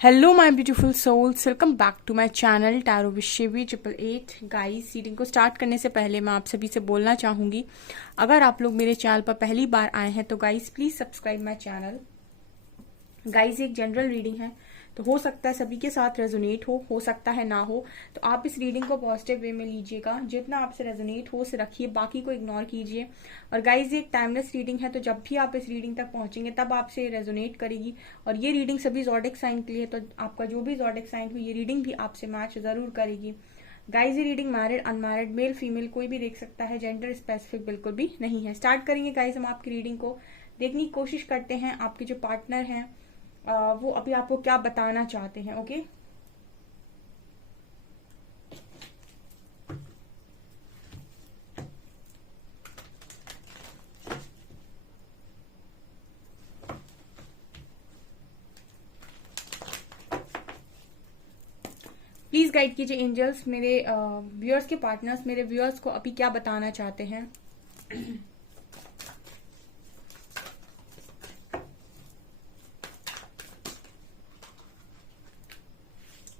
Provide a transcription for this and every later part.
Hello my beautiful souls, welcome back to my channel tarot विशेवी 888। Guys, reading को start करने से पहले मैं आप सभी से बोलना चाहूँगी, अगर आप लोग मेरे चैनल पर पहली बार आए हैं तो guys please subscribe my channel. Guys, एक जनरल रीडिंग है तो हो सकता है सभी के साथ रेजोनेट हो सकता है ना हो, तो आप इस रीडिंग को पॉजिटिव वे में लीजिएगा। जितना आपसे रेजोनेट हो उसे रखिए, बाकी को इग्नोर कीजिए। और गाइस, ये एक टाइमलेस रीडिंग है, तो जब भी आप इस रीडिंग तक पहुंचेंगे तब आपसे रेजोनेट करेगी। और ये रीडिंग सभी ज़ोडिक साइन के लिए, तो आपका जो भी ज़ोडिक साइन हो ये रीडिंग भी आपसे मैच जरूर करेगी। गाइस, ये reading married unmarried male female कोई भी देख सकता है, जेंडर स्पेसिफिक बिल्कुल भी नहीं है। स्टार्ट करेंगे गाइस, हम आपकी रीडिंग को देखने की कोशिश करते हैं आपके जो पार्टनर हैं वो अभी आपको क्या बताना चाहते हैं। ओके, प्लीज गाइड कीजिए एंजल्स, मेरे व्यूअर्स के पार्टनर्स मेरे व्यूअर्स को अभी क्या बताना चाहते हैं।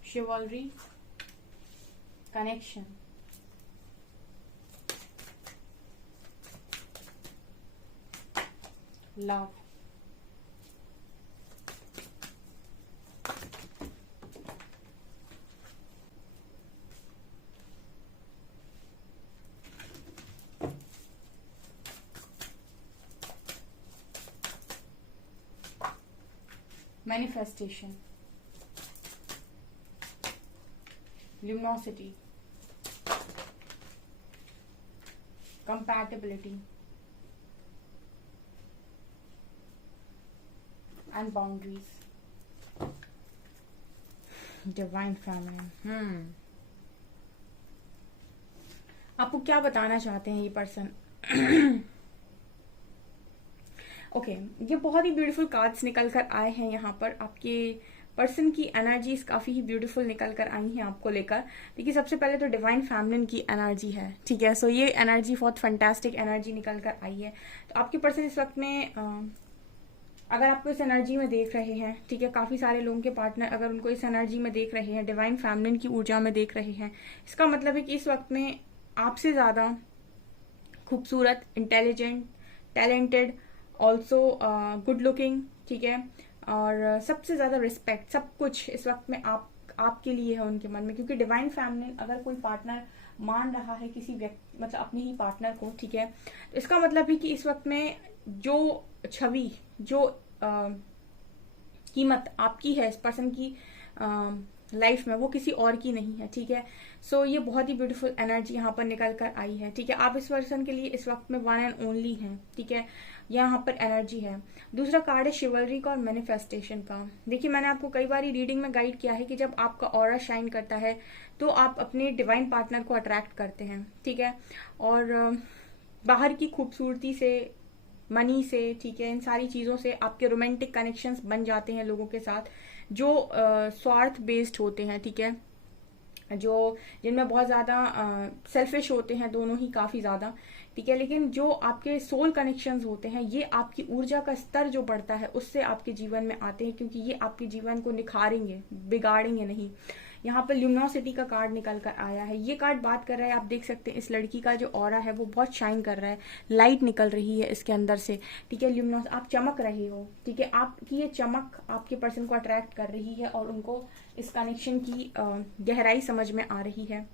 Chivalry, connection, love, manifestation, luminosity, compatibility and boundaries, divine feminine. आपको क्या बताना चाहते हैं ये पर्सन। ओके, ये बहुत ही ब्यूटीफुल कार्ड्स निकल कर आए हैं यहाँ पर। आपके पर्सन की एनर्जीज काफी ही ब्यूटीफुल निकल कर आई हैं आपको लेकर। देखिए, सबसे पहले तो डिवाइन फैमिलिन की एनर्जी है, ठीक है। सो ये एनर्जी बहुत फंटास्टिक एनर्जी निकल कर आई है। तो आपके पर्सन इस वक्त में अगर आपको इस एनर्जी में देख रहे हैं, ठीक है, काफी सारे लोगों के पार्टनर अगर उनको इस एनर्जी में देख रहे हैं, डिवाइन फैमिलिन की ऊर्जा में देख रहे हैं, इसका मतलब है कि इस वक्त में आपसे ज्यादा खूबसूरत, intelligent, talented, also good looking, ठीक है, और सबसे ज्यादा रिस्पेक्ट, सब कुछ इस वक्त में आपके लिए है उनके मन में। क्योंकि डिवाइन फैमिली अगर कोई पार्टनर मान रहा है किसी व्यक्ति, मतलब अपने ही पार्टनर को, ठीक है, तो इसका मतलब है कि इस वक्त में जो छवि, जो कीमत आपकी है इस पर्सन की लाइफ में, वो किसी और की नहीं है, ठीक है। सो ये बहुत ही ब्यूटीफुल एनर्जी यहाँ पर निकल कर आई है, ठीक है। आप इस पर्सन के लिए इस वक्त में वन एंड ओनली हैं, ठीक है, यहाँ पर एनर्जी है। दूसरा कार्ड है शिवलरी का और मैनिफेस्टेशन का। देखिए, मैंने आपको कई बार रीडिंग में गाइड किया है कि जब आपका ऑरा शाइन करता है तो आप अपने डिवाइन पार्टनर को अट्रैक्ट करते हैं, ठीक है। और बाहर की खूबसूरती से, मनी से, ठीक है, इन सारी चीजों से आपके रोमांटिक कनेक्शंस बन जाते हैं लोगों के साथ जो स्वार्थ बेस्ड होते हैं, ठीक है, जो जिनमें बहुत ज्यादा सेल्फिश होते हैं, दोनों ही काफी ज्यादा, ठीक है। लेकिन जो आपके सोल कनेक्शंस होते हैं, ये आपकी ऊर्जा का स्तर जो बढ़ता है उससे आपके जीवन में आते हैं, क्योंकि ये आपके जीवन को निखारेंगे, बिगाड़ेंगे नहीं। यहाँ पर ल्यूमिनोसिटी का कार्ड निकल कर आया है। ये कार्ड बात कर रहा है, आप देख सकते हैं इस लड़की का जो ऑरा है वो बहुत शाइन कर रहा है, लाइट निकल रही है इसके अंदर से, ठीक है। ल्यूमिनोस, आप चमक रहे हो, ठीक है। आपकी ये चमक आपके पर्सन को अट्रैक्ट कर रही है और उनको इस कनेक्शन की गहराई समझ में आ रही है,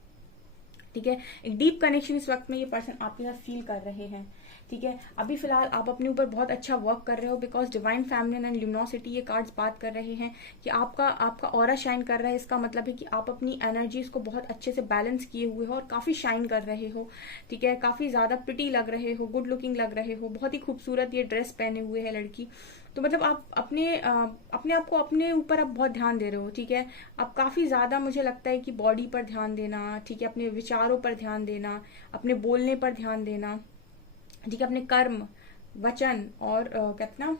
ठीक है। एक डीप कनेक्शन इस वक्त में ये पर्सन आपके साथ फील कर रहे हैं, ठीक है। अभी फिलहाल आप अपने ऊपर बहुत अच्छा वर्क कर रहे हो, बिकॉज डिवाइन फैमिलिन एंड ल्यूमिनोसिटी ये कार्ड्स बात कर रहे हैं कि आपका ऑरा शाइन कर रहा है। इसका मतलब है कि आप अपनी एनर्जीज को बहुत अच्छे से बैलेंस किए हुए हो और काफी शाइन कर रहे हो, ठीक है। काफी ज्यादा प्रिटी लग रहे हो, गुड लुकिंग लग रहे हो, बहुत ही खूबसूरत ये ड्रेस पहने हुए है लड़की। तो मतलब आप अपने आप को, अपने ऊपर आप बहुत ध्यान दे रहे हो, ठीक है। आप काफी ज्यादा, मुझे लगता है कि बॉडी पर ध्यान देना, ठीक है, अपने विचारों पर ध्यान देना, अपने बोलने पर ध्यान देना, ठीक है, अपने कर्म, वचन और कहते ना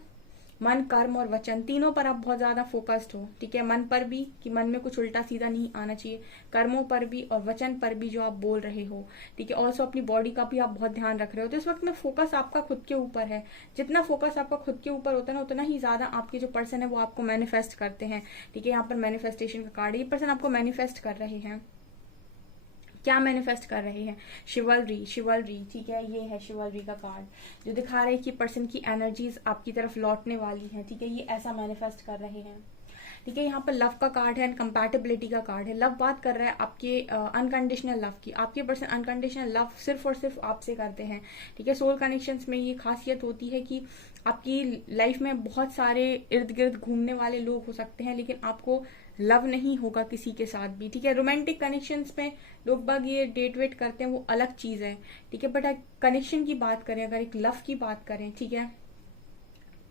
मन, कर्म और वचन, तीनों पर आप बहुत ज्यादा फोकस्ड हो, ठीक है। मन पर भी कि मन में कुछ उल्टा सीधा नहीं आना चाहिए, कर्मों पर भी और वचन पर भी जो आप बोल रहे हो, ठीक है। ऑल्सो अपनी बॉडी का भी आप बहुत ध्यान रख रहे हो। तो इस वक्त में फोकस आपका खुद के ऊपर है। जितना फोकस आपका खुद के ऊपर होता है ना, उतना ही ज्यादा आपके जो पर्सन है वो आपको मैनिफेस्ट करते हैं, ठीक है। यहाँ पर मैनिफेस्टेशन का कार्ड, ये पर्सन आपको मैनिफेस्ट कर रहे हैं। क्या मैनिफेस्ट कर रहे हैं? शिवलरी, शिवलरी, ठीक है। ये है शिवलरी का कार्ड जो दिखा रहे हैं कि पर्सन की एनर्जीज आपकी तरफ लौटने वाली है, ठीक है। ये ऐसा मैनिफेस्ट कर रहे हैं, ठीक है। यहाँ पर लव का कार्ड है एंड कंपैटिबिलिटी का कार्ड है। लव बात कर रहा है आपके अनकंडीशनल लव की। आपके पर्सन अनकंडीशनल लव सिर्फ और सिर्फ आपसे करते हैं, ठीक है। सोल कनेक्शंस में ये खासियत होती है कि आपकी लाइफ में बहुत सारे इर्द गिर्द घूमने वाले लोग हो सकते हैं, लेकिन आपको लव नहीं होगा किसी के साथ भी, ठीक है। रोमांटिक कनेक्शंस में लोग बाग ये डेट वेट करते हैं, वो अलग चीज है, ठीक है। बट कनेक्शन की बात करें, अगर एक लव की बात करें, ठीक है,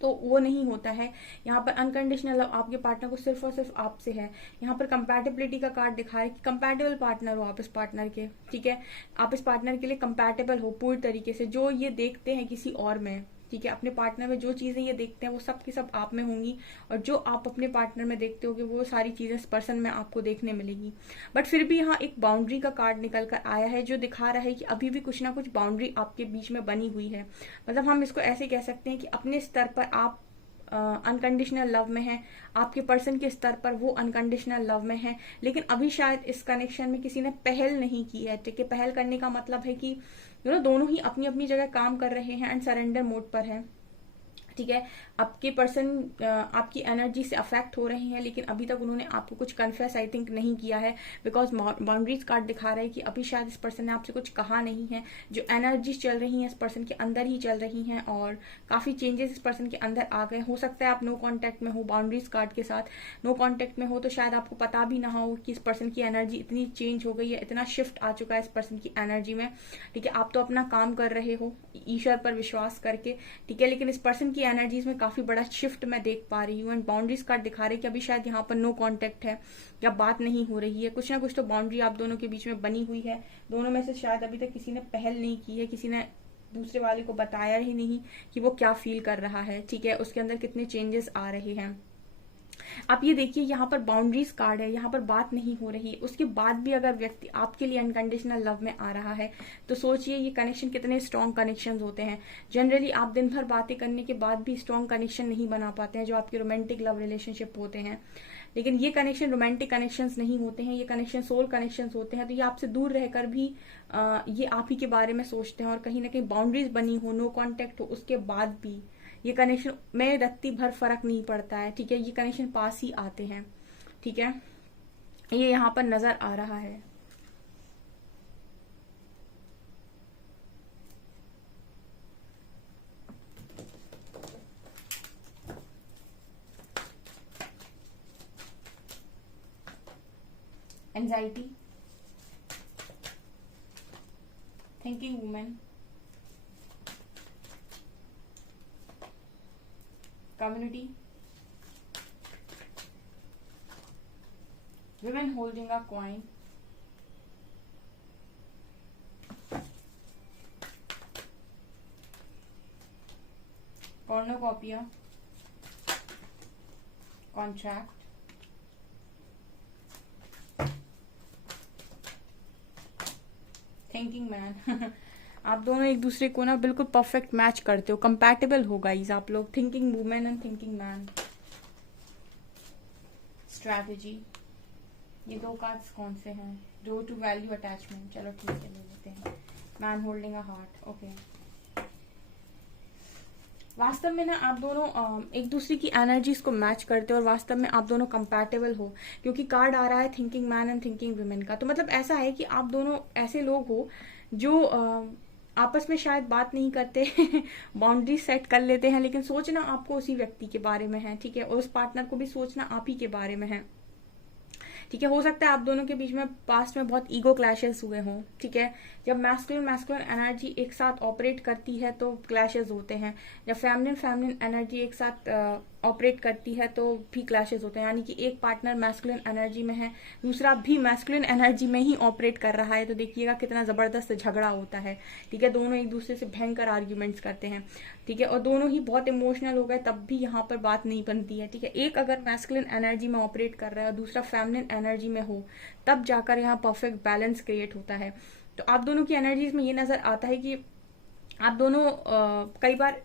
तो वो नहीं होता है। यहाँ पर अनकंडीशनल लव आपके पार्टनर को सिर्फ और सिर्फ आपसे है। यहाँ पर कंपैटिबिलिटी का कार्ड दिखा है कि कंपैटिबल पार्टनर हो आप इस पार्टनर के, ठीक है। आप इस पार्टनर के लिए कंपैटिबल हो पूरी तरीके से। जो ये देखते हैं किसी और में, ठीक है, अपने पार्टनर में जो चीजें ये देखते हैं वो सब की सब आप में होंगी, और जो आप अपने पार्टनर में देखते होगे वो सारी चीजें इस पर्सन में आपको देखने मिलेगी। बट फिर भी यहाँ एक बाउंड्री का कार्ड निकल कर आया है जो दिखा रहा है कि अभी भी कुछ ना कुछ बाउंड्री आपके बीच में बनी हुई है। मतलब हम इसको ऐसे कह सकते हैं कि अपने स्तर पर आप अनकंडीशनल लव में है, आपके पर्सन के स्तर पर वो अनकंडीशनल लव में है, लेकिन अभी शायद इस कनेक्शन में किसी ने पहल नहीं की है, ठीक है। पहल करने का मतलब है कि दोनों ही अपनी अपनी जगह काम कर रहे हैं एंड सरेंडर मोड पर है, ठीक है। आपके पर्सन आपकी एनर्जी से अफेक्ट हो रहे हैं, लेकिन अभी तक उन्होंने आपको कुछ कन्फेस आई थिंक नहीं किया है, बिकॉज बाउंड्रीज कार्ड दिखा रहे हैं कि अभी शायद इस पर्सन ने आपसे कुछ कहा नहीं है। जो एनर्जीज चल रही हैं इस पर्सन के अंदर ही चल रही हैं, और काफी चेंजेस इस पर्सन के अंदर आ गए। हो सकता है आप नो कॉन्टेक्ट में हो बाउंड्रीज कार्ड के साथ, नो कॉन्टेक्ट में हो तो शायद आपको पता भी ना हो कि इस पर्सन की एनर्जी इतनी चेंज हो गई है, इतना शिफ्ट आ चुका है इस पर्सन की एनर्जी में, ठीक है। आप तो अपना काम कर रहे हो ईश्वर पर विश्वास करके, ठीक है, लेकिन इस पर्सन की एनर्जीज में काफी बड़ा शिफ्ट मैं देख पा रही हूँ। एंड बाउंड्रीज कार्ड दिखा रहे हैं कि अभी शायद यहाँ पर नो कांटेक्ट है या बात नहीं हो रही है, कुछ ना कुछ तो बाउंड्री आप दोनों के बीच में बनी हुई है। दोनों में से शायद अभी तक किसी ने पहल नहीं की है, किसी ने दूसरे वाले को बताया ही नहीं कि वो क्या फील कर रहा है, ठीक है, उसके अंदर कितने चेंजेस आ रहे हैं। आप ये देखिए यहाँ पर बाउंड्रीज कार्ड है, यहाँ पर बात नहीं हो रही, उसके बाद भी अगर व्यक्ति आपके लिए अनकंडीशनल लव में आ रहा है तो सोचिए ये कनेक्शन कितने स्ट्रॉन्ग कनेक्शन होते हैं। जनरली आप दिन भर बातें करने के बाद भी स्ट्रॉन्ग कनेक्शन नहीं बना पाते हैं जो आपके रोमांटिक लव रिलेशनशिप होते हैं, लेकिन ये कनेक्शन रोमांटिक कनेक्शंस नहीं होते हैं, ये कनेक्शन सोल कनेक्शंस होते हैं। तो ये आपसे दूर रहकर भी ये आप ही के बारे में सोचते हैं, और कहीं ना कहीं बाउंड्रीज बनी हो, नो कॉन्टेक्ट हो, उसके बाद भी ये कनेक्शन में रत्ती भर फर्क नहीं पड़ता है, ठीक है। ये कनेक्शन पास ही आते हैं, ठीक है। ये यहाँ पर नजर आ रहा है। Anxiety, thinking women, community, women holding a coin, cornucopia, contract, thinking man. आप दोनों एक दूसरे को ना बिल्कुल परफेक्ट मैच करते हो, कंपैटिबल हो गाइस आप लोग, thinking women and thinking man. Strategy, ये दो कार्ड्स कौन से हैं? रो टू वैल्यू अटैचमेंट, चलो ठीक है ले लेते हैं। Man holding a heart, okay. वास्तव में ना आप दोनों एक दूसरे की एनर्जीज को मैच करते हो, और वास्तव में आप दोनों कंपैटिबल हो, क्योंकि कार्ड आ रहा है thinking man and thinking women का। तो मतलब ऐसा है कि आप दोनों ऐसे लोग हो जो आपस में शायद बात नहीं करते बाउंड्री सेट कर लेते हैं, लेकिन सोचना आपको उसी व्यक्ति के बारे में है, ठीक है, और उस पार्टनर को भी सोचना आप ही के बारे में है, ठीक है। हो सकता है आप दोनों के बीच में पास्ट में बहुत ईगो क्लैशेस हुए हों, ठीक है। जब मैस्कुलिन एनर्जी एक साथ ऑपरेट करती है तो क्लैशेस होते हैं। जब फेमिनिन एनर्जी एक साथ ऑपरेट करती है तो भी क्लैशेस होते हैं, यानी कि एक पार्टनर मैस्कुलिन एनर्जी में है, दूसरा भी मैस्कुलिन एनर्जी में ही ऑपरेट कर रहा है, तो देखिएगा कितना जबरदस्त झगड़ा होता है। ठीक है, दोनों एक दूसरे से भयंकर आर्ग्यूमेंट्स करते हैं। ठीक है, और दोनों ही बहुत इमोशनल हो गए तब भी यहाँ पर बात नहीं बनती है। ठीक है, एक अगर मैस्कुलिन एनर्जी में ऑपरेट कर रहा है और दूसरा फेमिनिन एनर्जी में हो, तब जाकर यहाँ परफेक्ट बैलेंस क्रिएट होता है। तो आप दोनों की एनर्जीज में ये नजर आता है कि आप दोनों कई बार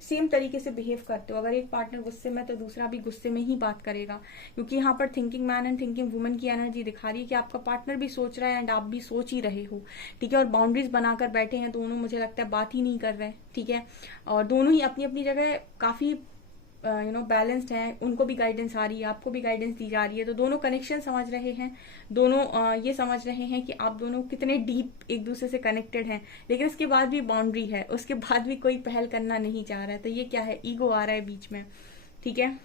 सेम तरीके से बिहेव करते हो। अगर एक पार्टनर गुस्से में तो दूसरा भी गुस्से में ही बात करेगा, क्योंकि यहाँ पर thinking man and thinking woman की एनर्जी दिखा रही है कि आपका पार्टनर भी सोच रहा है एंड आप भी सोच ही रहे हो। ठीक है, और बाउंड्रीज बनाकर बैठे हैं दोनों, मुझे लगता है बात ही नहीं कर रहे। ठीक है, और दोनों ही अपनी अपनी जगह काफी बैलेंस्ड है, उनको भी गाइडेंस आ रही है, आपको भी गाइडेंस दी जा रही है। तो दोनों कनेक्शन समझ रहे हैं, दोनों ये समझ रहे हैं कि आप दोनों कितने डीप एक दूसरे से कनेक्टेड हैं, लेकिन उसके बाद भी बाउंड्री है, उसके बाद भी कोई पहल करना नहीं चाह रहा है। तो ये क्या है, ईगो आ रहा है बीच में। ठीक है,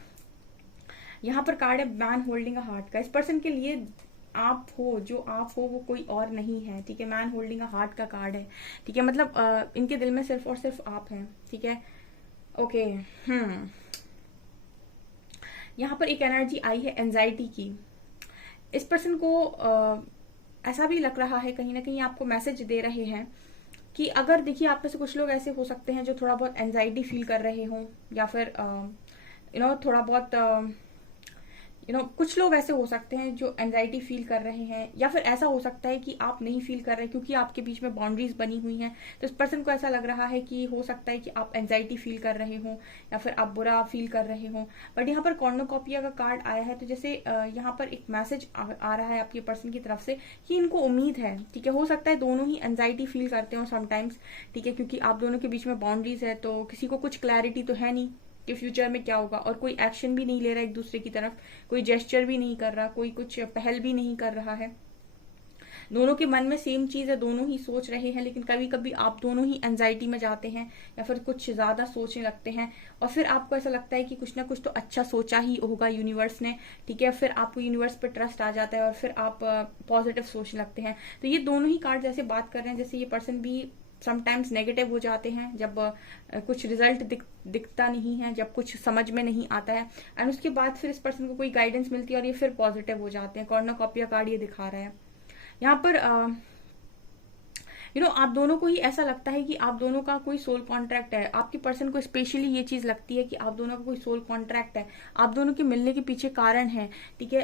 यहाँ पर कार्ड है मैन होल्डिंग अ हार्ट का। इस पर्सन के लिए आप हो, जो आप हो वो कोई और नहीं है। ठीक है, मैन होल्डिंग अ हार्ट का कार्ड है। ठीक है, मतलब इनके दिल में सिर्फ और सिर्फ आप हैं। ठीक है, ओके। यहाँ पर एक एनर्जी आई है एंजाइटी की। इस पर्सन को ऐसा भी लग रहा है, कहीं ना कहीं आपको मैसेज दे रहे हैं कि अगर, देखिए आप में से कुछ लोग ऐसे हो सकते हैं जो थोड़ा बहुत एंजाइटी फील कर रहे हों, या फिर थोड़ा बहुत कुछ लोग ऐसे हो सकते हैं जो एंजाइटी फील कर रहे हैं, या फिर ऐसा हो सकता है कि आप नहीं फील कर रहे क्योंकि आपके बीच में बाउंड्रीज बनी हुई हैं। तो इस पर्सन को ऐसा लग रहा है कि हो सकता है कि आप एंजाइटी फील कर रहे हो या फिर आप बुरा फील कर रहे हो। बट यहाँ पर कॉर्नोकॉपिया का कार्ड आया है, तो जैसे यहाँ पर एक मैसेज आ रहा है आपके पर्सन की तरफ से कि इनको उम्मीद है। ठीक है, हो सकता है दोनों ही एंजाइटी फील करते हो समटाइम्स। ठीक है, क्योंकि आप दोनों के बीच में बाउंड्रीज है, तो किसी को कुछ क्लैरिटी तो है नहीं कि फ्यूचर में क्या होगा, और कोई एक्शन भी नहीं ले रहा एक दूसरे की तरफ, कोई जेस्चर भी नहीं कर रहा, कोई कुछ पहल भी नहीं कर रहा है। दोनों के मन में सेम चीज है, दोनों ही सोच रहे हैं, लेकिन कभी कभी आप दोनों ही एंजाइटी में जाते हैं या फिर कुछ ज्यादा सोचने लगते हैं, और फिर आपको ऐसा लगता है कि कुछ ना कुछ तो अच्छा सोचा ही होगा यूनिवर्स ने। ठीक है, फिर आपको यूनिवर्स पर ट्रस्ट आ जाता है और फिर आप पॉजिटिव सोचने लगते हैं। तो ये दोनों ही कार्ड जैसे बात कर रहे हैं, जैसे ये पर्सन भी समटाइम्स नेगेटिव हो जाते हैं जब कुछ रिजल्ट दिखता नहीं है, जब कुछ समझ में नहीं आता है, एंड उसके बाद फिर इस पर्सन को कोई गाइडेंस मिलती है और ये फिर पॉजिटिव हो जाते हैं। कॉर्नोकॉपिया कार्ड ये दिखा रहा है। यहाँ पर आप दोनों को ही ऐसा लगता है कि आप दोनों का कोई सोल कॉन्ट्रैक्ट है। आपके पर्सन को स्पेशली ये चीज लगती है कि आप दोनों का कोई सोल कॉन्ट्रैक्ट है, आप दोनों के मिलने के पीछे कारण है। ठीक है,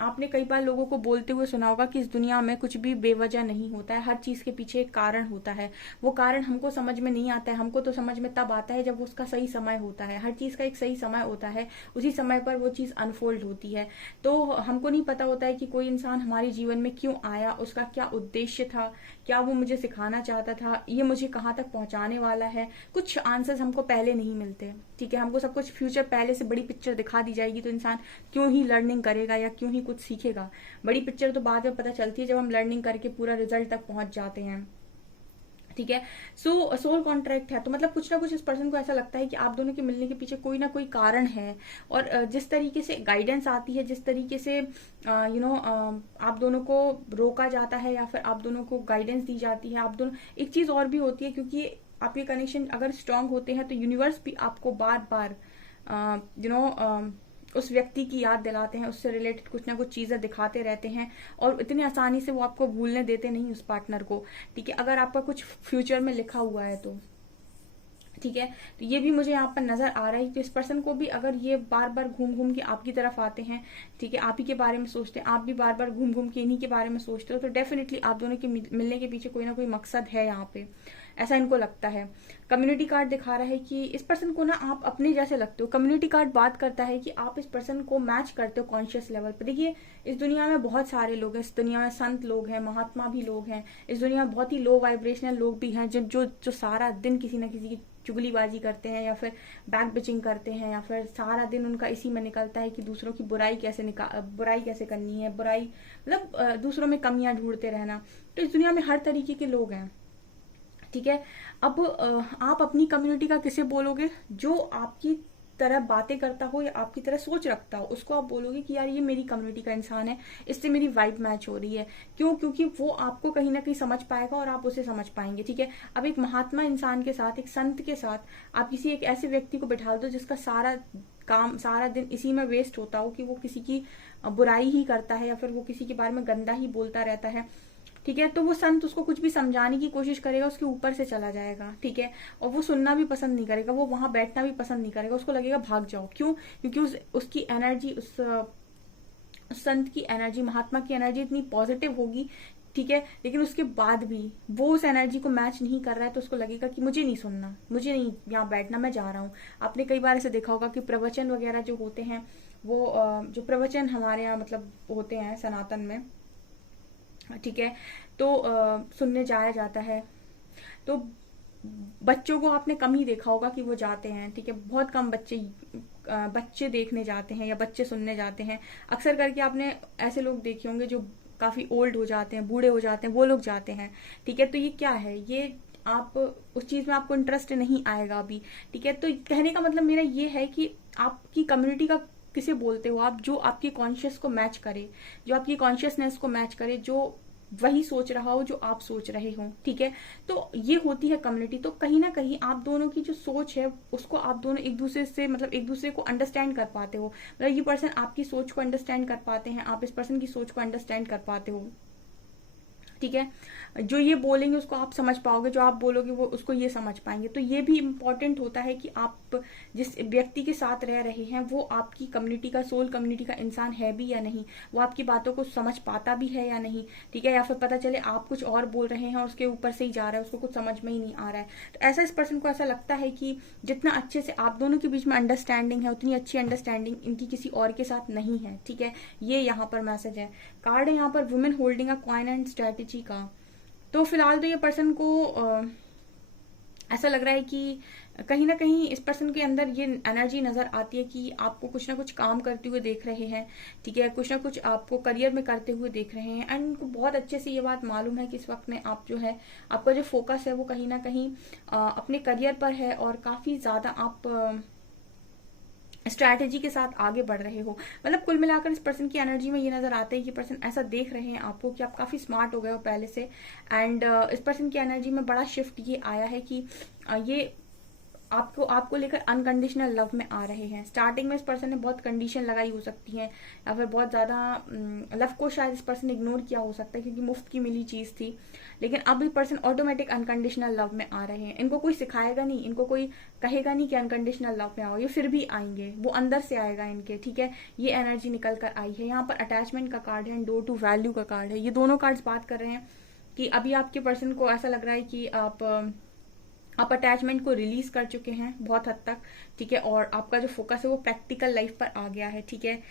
आपने कई बार लोगों को बोलते हुए सुना होगा कि इस दुनिया में कुछ भी बेवजह नहीं होता है, हर चीज के पीछे एक कारण होता है। वो कारण हमको समझ में नहीं आता है, हमको तो समझ में तब आता है जब उसका सही समय होता है। हर चीज का एक सही समय होता है, उसी समय पर वो चीज अनफोल्ड होती है। तो हमको नहीं पता होता है कि कोई इंसान हमारे जीवन में क्यों आया, उसका क्या उद्देश्य था, क्या वो मुझे सिखाना चाहता था, ये मुझे कहाँ तक पहुंचाने वाला है। कुछ आंसर्स हमको पहले नहीं मिलते। ठीक है, हमको सब कुछ फ्यूचर पहले से बड़ी पिक्चर दिखा दी जाएगी, तो इंसान क्यों ही लर्निंग करेगा या क्यों ही कुछ सीखेगा। बड़ी पिक्चर तो बाद में पता चलती है जब हम लर्निंग करके पूरा रिजल्ट तक पहुंच जाते हैं। ठीक है, सो सोल कॉन्ट्रैक्ट है, तो मतलब कुछ ना कुछ इस पर्सन को ऐसा लगता है कि आप दोनों के मिलने के पीछे कोई ना कोई कारण है। और जिस तरीके से गाइडेंस आती है, जिस तरीके से आप दोनों को रोका जाता है या फिर आप दोनों को गाइडेंस दी जाती है, आप दोनों, एक चीज और भी होती है, क्योंकि आपके कनेक्शन अगर स्ट्रांग होते हैं तो यूनिवर्स भी आपको बार बार उस व्यक्ति की याद दिलाते हैं, उससे रिलेटेड कुछ ना कुछ चीजें दिखाते रहते हैं, और इतनी आसानी से वो आपको भूलने देते नहीं उस पार्टनर को। ठीक है, अगर आपका कुछ फ्यूचर में लिखा हुआ है तो। ठीक है, तो ये भी मुझे यहाँ पर नजर आ रहा है कि इस पर्सन को भी अगर ये बार बार घूम घूम के आपकी तरफ आते हैं, ठीक है, आप ही के बारे में सोचते हैं, आप भी बार बार घूम घूम के इन्हीं के बारे में सोचते हो, तो डेफिनेटली आप दोनों के मिलने के पीछे कोई ना कोई मकसद है यहाँ पे, ऐसा इनको लगता है। कम्युनिटी कार्ड दिखा रहा है कि इस पर्सन को ना आप अपने जैसे लगते हो। कम्युनिटी कार्ड बात करता है कि आप इस पर्सन को मैच करते हो कॉन्शियस लेवल पर। देखिए, इस दुनिया में बहुत सारे लोग हैं, इस दुनिया में संत लोग हैं, महात्मा भी लोग हैं, इस दुनिया में बहुत ही लो वाइब्रेशनल लोग भी हैं, जो सारा दिन किसी ना किसी की चुगलीबाजी करते हैं या फिर बैक बिचिंग करते हैं, या फिर सारा दिन उनका इसी में निकलता है कि दूसरों की बुराई कैसे करनी है, बुराई मतलब दूसरों में कमियां ढूंढते रहना। तो इस दुनिया में हर तरीके के लोग हैं। ठीक है, अब आप अपनी कम्युनिटी का किसे बोलोगे? जो आपकी तरह बातें करता हो या आपकी तरह सोच रखता हो, उसको आप बोलोगे कि यार ये मेरी कम्युनिटी का इंसान है, इससे मेरी वाइब मैच हो रही है। क्यों? क्योंकि वो आपको कहीं ना कहीं समझ पाएगा और आप उसे समझ पाएंगे। ठीक है, अब एक महात्मा इंसान के साथ, एक संत के साथ आप किसी एक ऐसे व्यक्ति को बिठा दो जिसका सारा काम सारा दिन इसी में वेस्ट होता हो कि वो किसी की बुराई ही करता है या फिर वो किसी के बारे में गंदा ही बोलता रहता है, ठीक है, तो वो संत उसको कुछ भी समझाने की कोशिश करेगा, उसके ऊपर से चला जाएगा, ठीक है, और वो सुनना भी पसंद नहीं करेगा, वो वहां बैठना भी पसंद नहीं करेगा, उसको लगेगा भाग जाओ। क्यों? क्योंकि उसकी एनर्जी, उस संत की एनर्जी, महात्मा की एनर्जी इतनी पॉजिटिव होगी, ठीक है, लेकिन उसके बाद भी वो उस एनर्जी को मैच नहीं कर रहा है, तो उसको लगेगा कि मुझे नहीं सुनना, मुझे नहीं यहाँ बैठना, मैं जा रहा हूँ। आपने कई बार ऐसे देखा होगा कि प्रवचन वगैरह जो होते हैं, वो जो प्रवचन हमारे यहाँ मतलब होते हैं सनातन में, ठीक है, तो सुनने जाया जाता है, तो बच्चों को आपने कम ही देखा होगा कि वो जाते हैं, ठीक है, बहुत कम बच्चे देखने जाते हैं या बच्चे सुनने जाते हैं। अक्सर करके आपने ऐसे लोग देखे होंगे जो काफी ओल्ड हो जाते हैं, बूढ़े हो जाते हैं, वो लोग जाते हैं, ठीक है, तो ये क्या है, ये आप उस चीज में आपको इंटरेस्ट नहीं आएगा अभी, ठीक है, तो कहने का मतलब मेरा ये है कि आपकी कम्युनिटी का किसे बोलते हो आप, जो आपकी कॉन्शियस को मैच करे, जो आपकी कॉन्शियसनेस को मैच करे, जो वही सोच रहा हो जो आप सोच रहे हो, ठीक है, तो ये होती है कम्युनिटी। तो कहीं ना कहीं आप दोनों की जो सोच है उसको आप दोनों एक दूसरे से मतलब एक दूसरे को अंडरस्टैंड कर पाते हो, मतलब ये पर्सन आपकी सोच को अंडरस्टैंड कर पाते हैं, आप इस पर्सन की सोच को अंडरस्टैंड कर पाते हो, ठीक है, जो ये बोलेंगे उसको आप समझ पाओगे, जो आप बोलोगे वो उसको ये समझ पाएंगे। तो ये भी इम्पोर्टेंट होता है कि आप जिस व्यक्ति के साथ रह रहे हैं वो आपकी कम्युनिटी का, सोल कम्युनिटी का इंसान है भी या नहीं, वो आपकी बातों को समझ पाता भी है या नहीं, ठीक है, या फिर पता चले आप कुछ और बोल रहे हैं और उसके ऊपर से ही जा रहा है, उसको कुछ समझ में ही नहीं आ रहा है। तो ऐसा इस पर्सन को ऐसा लगता है कि जितना अच्छे से आप दोनों के बीच में अंडरस्टैंडिंग है, उतनी अच्छी अंडरस्टैंडिंग इनकी किसी और के साथ नहीं है, ठीक है, ये यहाँ पर मैसेज है। कार्ड है यहाँ पर women holding a coin and strategy का। तो फिलहाल तो ये पर्सन को ऐसा लग रहा है कि कहीं ना कहीं इस पर्सन के अंदर ये एनर्जी नजर आती है कि आपको कुछ ना कुछ काम करते हुए देख रहे हैं, ठीक है, कुछ ना कुछ आपको करियर में करते हुए देख रहे हैं, एंड उनको बहुत अच्छे से ये बात मालूम है कि इस वक्त में आप जो है, आपका जो फोकस है वो कहीं ना कहीं अपने करियर पर है और काफी ज्यादा आप स्ट्रैटेजी के साथ आगे बढ़ रहे हो। मतलब कुल मिलाकर इस पर्सन की एनर्जी में ये नजर आता है कि पर्सन ऐसा देख रहे हैं आपको कि आप काफी स्मार्ट हो गए हो पहले से, एंड इस पर्सन की एनर्जी में बड़ा शिफ्ट ये आया है कि ये आपको लेकर अनकंडीशनल लव में आ रहे हैं। स्टार्टिंग में इस पर्सन ने बहुत कंडीशन लगाई हो सकती है या फिर बहुत ज्यादा लव को शायद इस पर्सन ने इग्नोर किया हो सकता है क्योंकि मुफ्त की मिली चीज थी, लेकिन अब ये पर्सन ऑटोमेटिक अनकंडीशनल लव में आ रहे हैं। इनको कोई सिखाएगा नहीं, इनको कोई कहेगा नहीं कि अनकंडीशनल लव में आओ, ये फिर भी आएंगे, वो अंदर से आएगा इनके, ठीक है, ये एनर्जी निकल कर आई है। यहाँ पर अटैचमेंट का कार्ड है, डोर टू वैल्यू का कार्ड है। ये दोनों कार्ड्स बात कर रहे हैं कि अभी आपके पर्सन को ऐसा लग रहा है कि आप अटैचमेंट को रिलीज कर चुके हैं बहुत हद तक, ठीक है, और आपका जो फोकस है वो प्रैक्टिकल लाइफ पर आ गया है, ठीक है।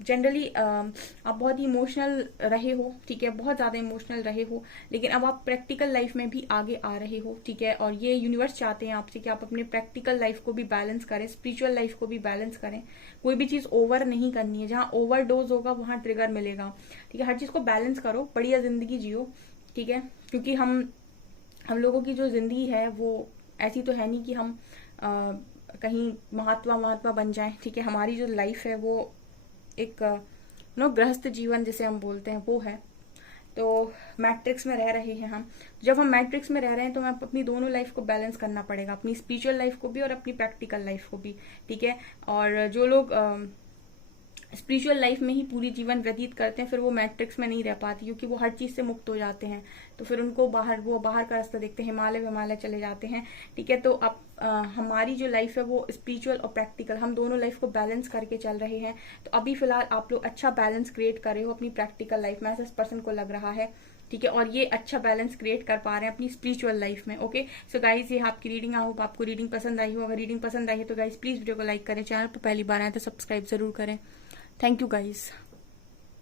जनरली आप बहुत ही इमोशनल रहे हो, ठीक है, बहुत ज्यादा इमोशनल रहे हो, लेकिन अब आप प्रैक्टिकल लाइफ में भी आगे आ रहे हो, ठीक है, और ये यूनिवर्स चाहते हैं आपसे कि आप अपने प्रैक्टिकल लाइफ को भी बैलेंस करें, स्पिरिचुअल लाइफ को भी बैलेंस करें। कोई भी चीज ओवर नहीं करनी है, जहां ओवरडोज होगा वहां ट्रिगर मिलेगा, ठीक है, हर चीज को बैलेंस करो, बढ़िया जिंदगी जियो, ठीक है, क्योंकि हम लोगों की जो जिंदगी है वो ऐसी तो है नहीं कि हम कहीं महात्मा बन जाएं, ठीक है, हमारी जो लाइफ है वो एक गृहस्थ जीवन जिसे हम बोलते हैं वो है। तो मैट्रिक्स में रह रहे हैं हम, जब हम मैट्रिक्स में रह रहे हैं तो हमें अपनी दोनों लाइफ को बैलेंस करना पड़ेगा, अपनी स्पिरिचुअल लाइफ को भी और अपनी प्रैक्टिकल लाइफ को भी, ठीक है। और जो लोग स्पिरिचुअल लाइफ में ही पूरी जीवन व्यतीत करते हैं फिर वो मैट्रिक्स में नहीं रह पाती, क्योंकि वो हर चीज से मुक्त हो जाते हैं, तो फिर उनको वो बाहर का रास्ता देखते हैं, हिमालय चले जाते हैं, ठीक है। तो अब हमारी जो लाइफ है वो स्पिरिचुअल और प्रैक्टिकल, हम दोनों लाइफ को बैलेंस करके चल रहे हैं। तो अभी फिलहाल आप लोग अच्छा बैलेंस क्रिएट कर रहे हो अपनी प्रैक्टिकल लाइफ में, ऐसा इस पर्सन को लग रहा है, ठीक है, और ये अच्छा बैलेंस क्रिएट कर पा रहे हैं अपनी स्पिरिचुअल लाइफ में। ओके, सो गाइज ये आपकी रीडिंग, आई होप आपको रीडिंग पसंद आई हो। अगर रीडिंग पसंद आई है तो गाइज प्लीज वीडियो को लाइक करें, चैनल पर पहली बार आए तो सब्सक्राइब जरूर करें। Thank you guys.